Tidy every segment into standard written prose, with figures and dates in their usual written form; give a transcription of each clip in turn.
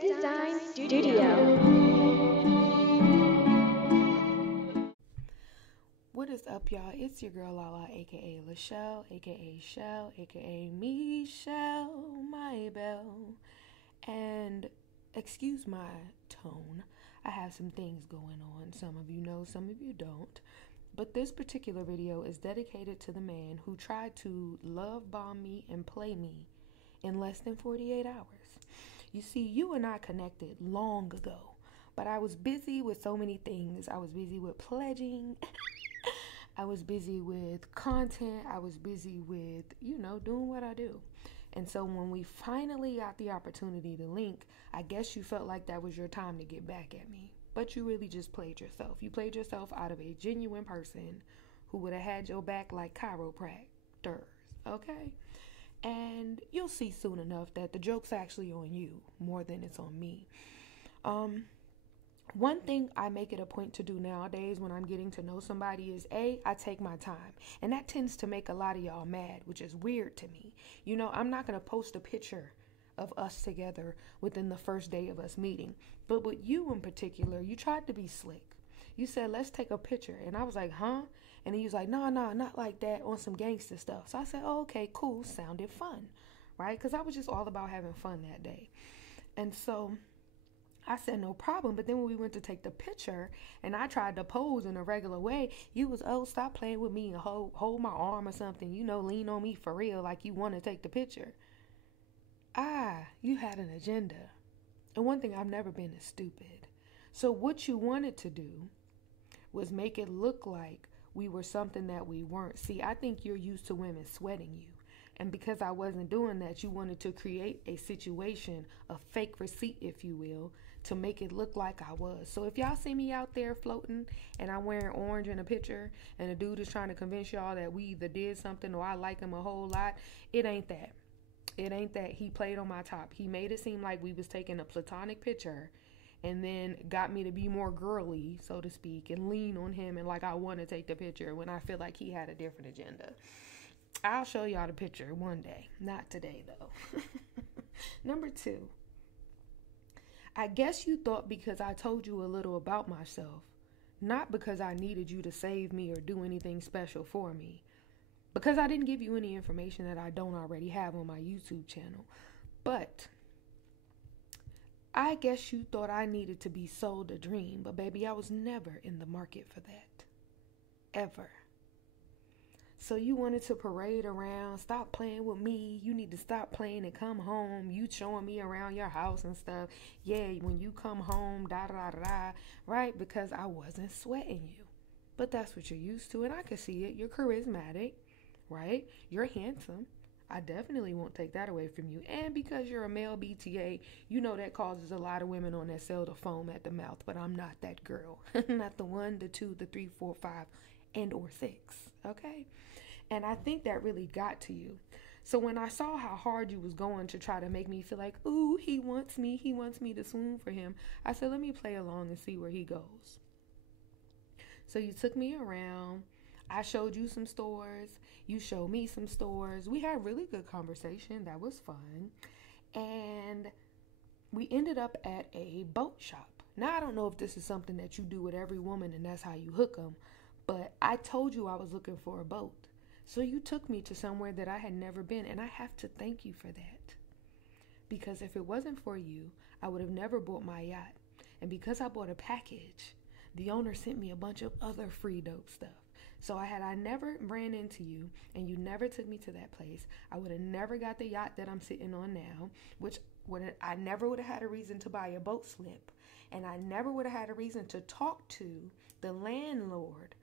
Design Studio. What is up, y'all? It's your girl Lala, aka LaChelle, aka Chelle, aka Michelle, my belle. And excuse my tone, I have some things going on. Some of you know, some of you don't. But this particular video is dedicated to the man who tried to love bomb me and play me in less than 48 hours. You see, you and I connected long ago, but I was busy with so many things. I was busy with pledging. I was busy with content. I was busy with, doing what I do. And so when we finally got the opportunity to link, I guess you felt like that was your time to get back at me. But you really just played yourself. You played yourself out of a genuine person who would have had your back like chiropractors, okay? And you'll see soon enough that the joke's actually on you more than it's on me. One thing I make it a point to do nowadays when I'm getting to know somebody is I take my time. And that tends to make a lot of y'all mad, which is weird to me. I'm not going to post a picture of us together within the first day of us meeting. But with you in particular, you tried to be slick. You said, let's take a picture. And I was like, huh? And he was like, no, not like that, on some gangster stuff. So I said, oh, okay, cool. Sounded fun, right? Because I was just all about having fun that day. And so I said, no problem. But then when we went to take the picture and I tried to pose in a regular way, you was, oh, stop playing with me and hold my arm or something. Lean on me for real like you want to take the picture. You had an agenda. And one thing, I've never been as stupid. So what you wanted to do was make it look like we were something that we weren't. See, I think you're used to women sweating you. And because I wasn't doing that, you wanted to create a situation, a fake receipt, if you will, to make it look like I was. So if y'all see me out there floating and I'm wearing orange in a picture and a dude is trying to convince y'all that we either did something or I like him a whole lot, it ain't that. It ain't that. He played on my top. He made it seem like we was taking a platonic picture and then got me to be more girly, so to speak, and lean on him and like I want to take the picture when I feel like he had a different agenda. I'll show y'all the picture one day. Not today, though. Number 2. I guess you thought because I told you a little about myself, not because I needed you to save me or do anything special for me, because I didn't give you any information that I don't already have on my YouTube channel. But I guess you thought I needed to be sold a dream, but baby, I was never in the market for that. Ever. So you wanted to parade around, stop playing with me, you need to stop playing and come home, you showing me around your house and stuff. Yeah, when you come home, da-da-da-da, right? Because I wasn't sweating you. But that's what you're used to, and I can see it. You're charismatic, right? You're handsome. I definitely won't take that away from you. And because you're a male BTA, that causes a lot of women on that cell to foam at the mouth. But I'm not that girl. Not the 1, the 2, the 3, 4, 5, and or 6. Okay? And I think that really got to you. So when I saw how hard you was going to try to make me feel like, ooh, he wants me to swoon for him, I said, let me play along and see where he goes. So you took me around. I showed you some stores. You showed me some stores. We had really good conversation. That was fun. And we ended up at a boat shop. Now, I don't know if this is something that you do with every woman and that's how you hook them, but I told you I was looking for a boat. So you took me to somewhere that I had never been, and I have to thank you for that. Because if it wasn't for you, I would have never bought my yacht. And because I bought a package, the owner sent me a bunch of other free dope stuff. So had I never ran into you and you never took me to that place, I would have never got the yacht that I'm sitting on now, which I never would have had a reason to buy a boat slip. And I never would have had a reason to talk to the landlord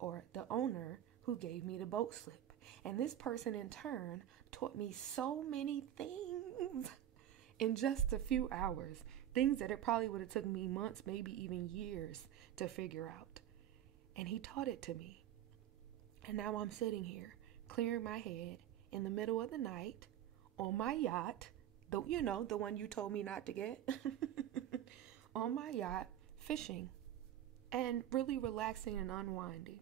or the owner who gave me the boat slip. And this person in turn taught me so many things in just a few hours. Things that it probably would have took me months, maybe even years to figure out. And he taught it to me. And now I'm sitting here, clearing my head in the middle of the night on my yacht, the one you told me not to get, on my yacht, fishing and really relaxing and unwinding.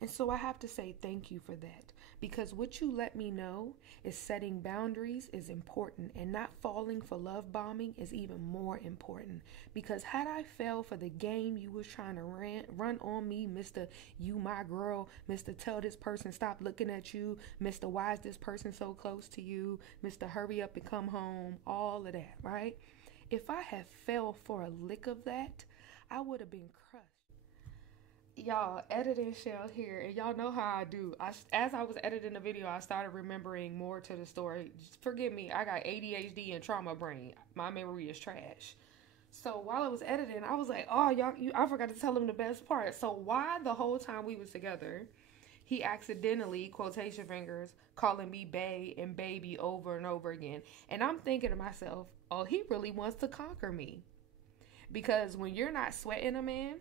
And so I have to say thank you for that, because what you let me know is setting boundaries is important, and not falling for love bombing is even more important. Because had I fell for the game you was trying to run on me, Mr. You my girl, Mr. Tell this person stop looking at you, Mr. Why is this person so close to you, Mr. Hurry up and come home, all of that, right? If I had fell for a lick of that, I would have been crushed. Y'all, editing Chelle here, and y'all know how I do. As I was editing the video, I started remembering more to the story. Just forgive me, I got ADHD and trauma brain. My memory is trash. So while I was editing, I was like, oh, I forgot to tell him the best part. So why the whole time we was together, he accidentally, quotation fingers, calling me bae and baby over and over again. And I'm thinking to myself, oh, he really wants to conquer me. Because when you're not sweating a man,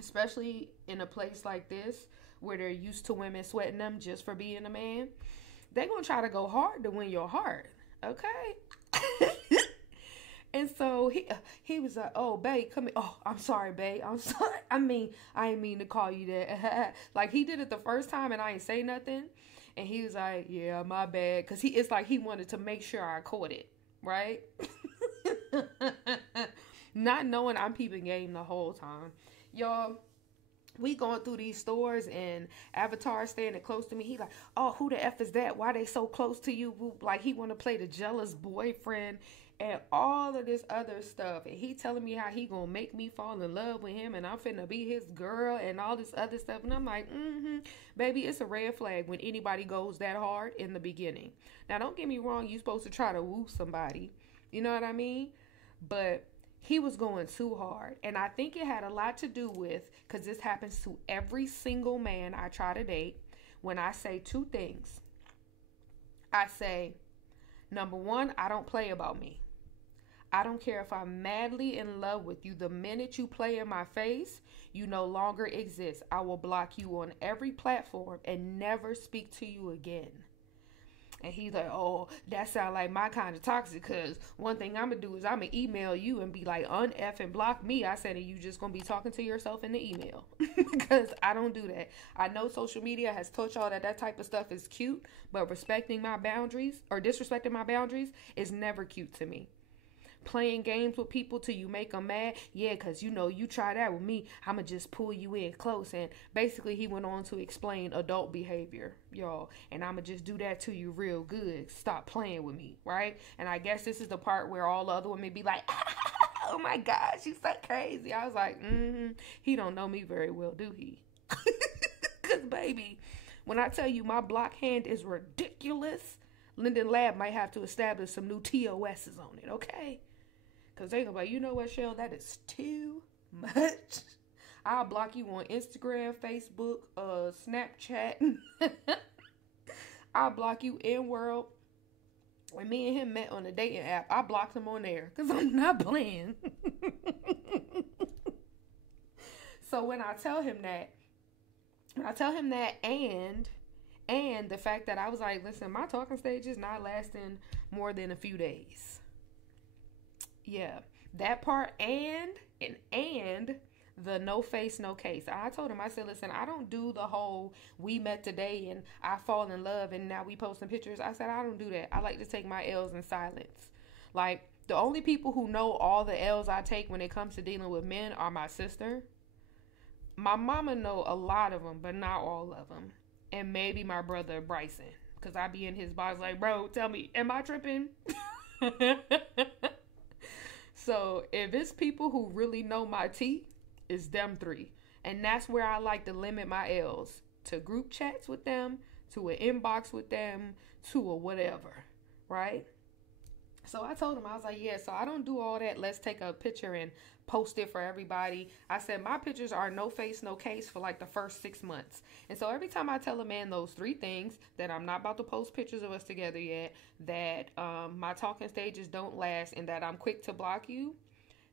especially in a place like this where they're used to women sweating them just for being a man, they're gonna try to go hard to win your heart, okay? And so he was like, oh, babe, come here. Oh, I'm sorry, babe, I'm sorry. I ain't mean to call you that. Like, he did it the first time and I ain't say nothing, and he was like, yeah, my bad, because it's like he wanted to make sure I caught it, right? Not knowing I'm peeping game the whole time. Y'all, we going through these stores and Avatar standing close to me. He like, oh, who the F is that? Why they so close to you? Like, he want to play the jealous boyfriend and all of this other stuff. And he telling me how he gonna make me fall in love with him and I'm finna be his girl and all this other stuff. And I'm like, baby, it's a red flag when anybody goes that hard in the beginning. Now, don't get me wrong. You're supposed to try to woo somebody. You know what I mean? But he was going too hard. And I think it had a lot to do with, because this happens to every single man I try to date, when I say two things. I say, number one, I don't play about me. I don't care if I'm madly in love with you. The minute you play in my face, you no longer exist. I will block you on every platform and never speak to you again. And he's like, oh, that sounds like my kind of toxic, because one thing I'm going to do is I'm going to email you and be like, un-F and block me. I said, and you just going to be talking to yourself in the email, because I don't do that. I know social media has taught y'all that type of stuff is cute, but respecting my boundaries or disrespecting my boundaries is never cute to me. Playing games with people till you make them mad. Yeah, because, you try that with me, I'm going to just pull you in close. And basically, he went on to explain adult behavior, y'all. And I'm going to just do that to you real good. Stop playing with me, right? And I guess this is the part where all the other women be like, oh my gosh, she's so crazy. I was like, he don't know me very well, do he? Because, baby, when I tell you my block hand is ridiculous, Linden Lab might have to establish some new TOSs on it, okay? Because they gonna be like, you know what, Chelle, that is too much. I'll block you on Instagram, Facebook, Snapchat. I'll block you InWorld. When me and him met on a dating app, I blocked him on there because I'm not playing. So when I tell him that, and the fact that I was like, listen, my talking stage is not lasting more than a few days. Yeah, that part, and the no face, no case. I told him, I said, listen, I don't do the whole we met today and I fall in love and now we posting pictures. I said, I don't do that. I like to take my L's in silence. Like, the only people who know all the L's I take when it comes to dealing with men are my sister. My mama know a lot of them, but not all of them. And maybe my brother Bryson, because I be in his box like, bro, tell me, am I tripping? So if it's people who really know my tea, it's them three. And that's where I like to limit my L's, to group chats with them, to an inbox with them, to a whatever, right? So I told him, I was like, yeah, so I don't do all that. Let's take a picture and post it for everybody. I said, my pictures are no face, no case for like the first 6 months. And so every time I tell a man those three things, that I'm not about to post pictures of us together yet, that my talking stages don't last, and that I'm quick to block you,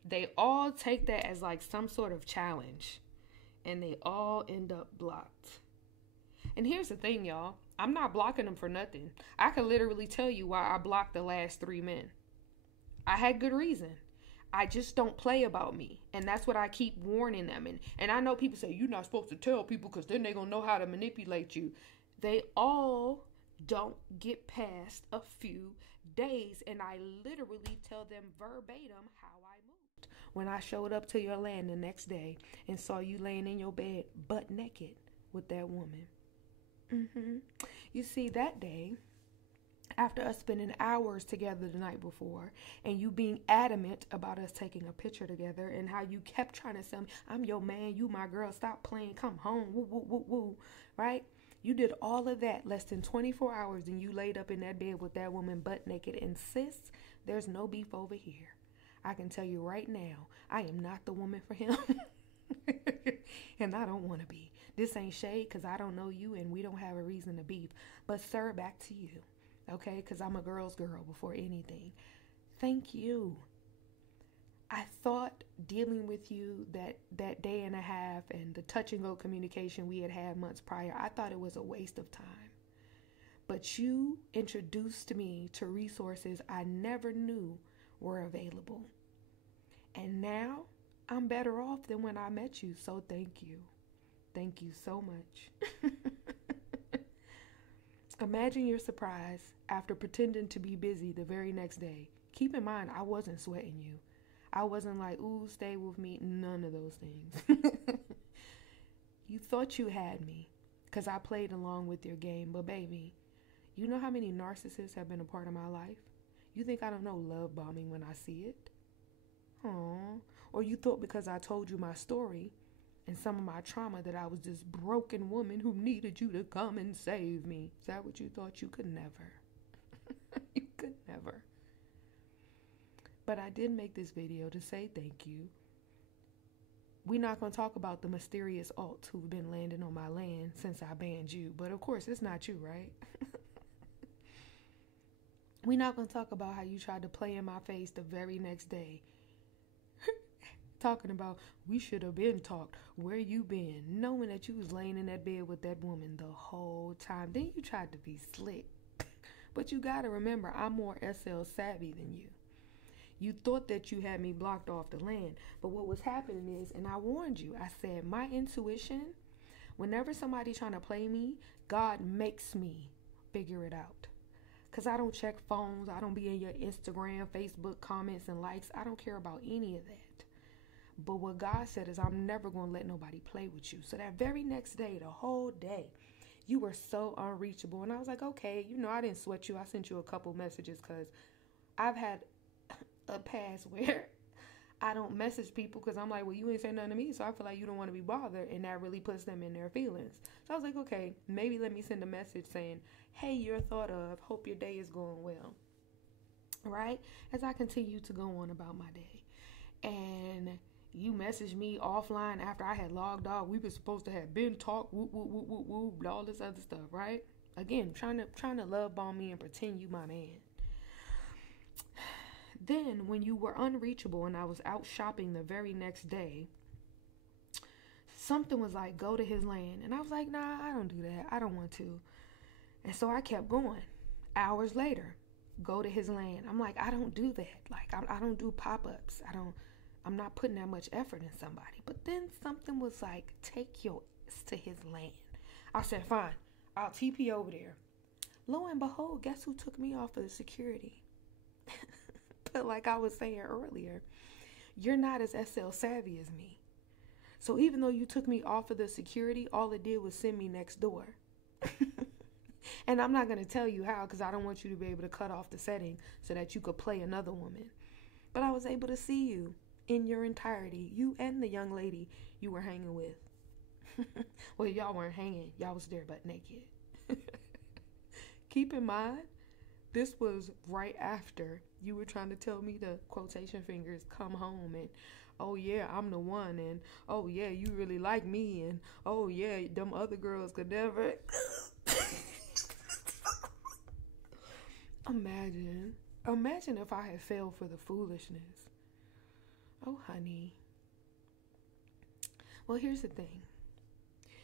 they all take that as like some sort of challenge. And they all end up blocked. And here's the thing, y'all. I'm not blocking them for nothing. I could literally tell you why I blocked the last 3 men. I had good reason. I just don't play about me. And that's what I keep warning them. And I know people say, you're not supposed to tell people because then they're going to know how to manipulate you. They all don't get past a few days. And I literally tell them verbatim how I moved. When I showed up to your land the next day and saw you laying in your bed butt naked with that woman. You see, that day, after us spending hours together the night before and you being adamant about us taking a picture together and how you kept trying to tell me, I'm your man, you my girl, stop playing, come home, woo, woo, woo, woo, right? You did all of that less than 24 hours and you laid up in that bed with that woman butt naked. And sis, there's no beef over here. I can tell you right now, I am not the woman for him. And I don't want to be. This ain't shade because I don't know you and we don't have a reason to beef. But sir, back to you. Okay, because I'm a girl's girl before anything. Thank you. I thought dealing with you that day and a half and the touch and go communication we had months prior, I thought it was a waste of time. But you introduced me to resources I never knew were available. And now I'm better off than when I met you. So thank you. Thank you so much. Imagine your surprise after pretending to be busy the very next day. Keep in mind, I wasn't sweating you. I wasn't like, ooh, stay with me. None of those things. You thought you had me because I played along with your game. But baby, you know how many narcissists have been a part of my life? You think I don't know love bombing when I see it? Aww. Or you thought because I told you my story and some of my trauma that I was this broken woman who needed you to come and save me. Is that what you thought? You could never. You could never. But I did make this video to say thank you. We're not going to talk about the mysterious alts who've been landing on my land since I banned you. But of course, it's not you, right? We're not going to talk about how you tried to play in my face the very next day. Talking about, we should have been talked. Where you been? Knowing that you was laying in that bed with that woman the whole time. Then you tried to be slick. But you got to remember, I'm more SL savvy than you. You thought that you had me blocked off the land. But what was happening is, and I warned you, I said, my intuition, whenever somebody trying to play me, God makes me figure it out. Because I don't check phones. I don't be in your Instagram, Facebook comments and likes. I don't care about any of that. But what God said is, I'm never going to let nobody play with you. So that very next day, the whole day, you were so unreachable. And I was like, okay, I didn't sweat you. I sent you a couple messages because I've had a past where I don't message people because I'm like, well, you ain't saying nothing to me. So I feel like you don't want to be bothered. And that really puts them in their feelings. So I was like, okay, maybe let me send a message saying, hey, you're thought of. Hope your day is going well. Right? As I continue to go on about my day. And you messaged me offline after I had logged off. We were supposed to have been talked, whoop, whoop, whoop, whoop, whoop, all this other stuff, right? Again, trying to love bomb me and pretend you my man. Then, when you were unreachable and I was out shopping the very next day, something was like, go to his land. And I was like, nah, I don't do that. I don't want to. And so I kept going. Hours later, go to his land. I'm like, I don't do that. Like, I don't do pop-ups. I'm not putting that much effort in somebody. But then something was like, take your ass to his land. I said, fine, I'll TP over there. Lo and behold, guess who took me off of the security? But like I was saying earlier, you're not as SL savvy as me. So even though you took me off of the security, all it did was send me next door. And I'm not going to tell you how because I don't want you to be able to cut off the setting so that you could play another woman. But I was able to see you in your entirety, you and the young lady you were hanging with. Well, y'all weren't hanging. Y'all was there butt naked. Keep in mind, this was right after you were trying to tell me to, quotation fingers, come home and, oh yeah, I'm the one, and oh yeah, you really like me, and oh yeah, them other girls could never. Imagine if I had failed for the foolishness. Oh, honey. Well, here's the thing.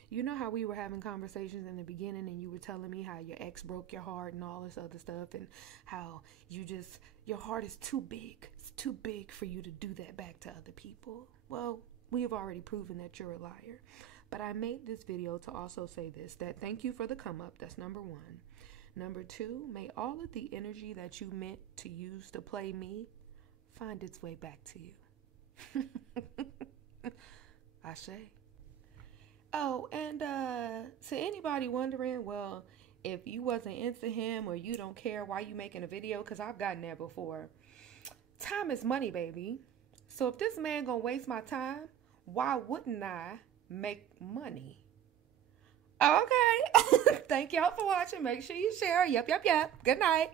You know how we were having conversations in the beginning and you were telling me how your ex broke your heart and all this other stuff, and how your heart is too big. It's too big for you to do that back to other people. Well, we have already proven that you're a liar. But I made this video to also say this, that thank you for the come up. That's number one. Number two, may all of the energy that you meant to use to play me find its way back to you. Ashe. Oh, and to anybody wondering, well, if you wasn't into him or you don't care, why you making a video? Because I've gotten there before. Time is money, baby. So if this man gonna waste my time, why wouldn't I make money? Okay. Thank y'all for watching. Make sure you share. Yep. Good night.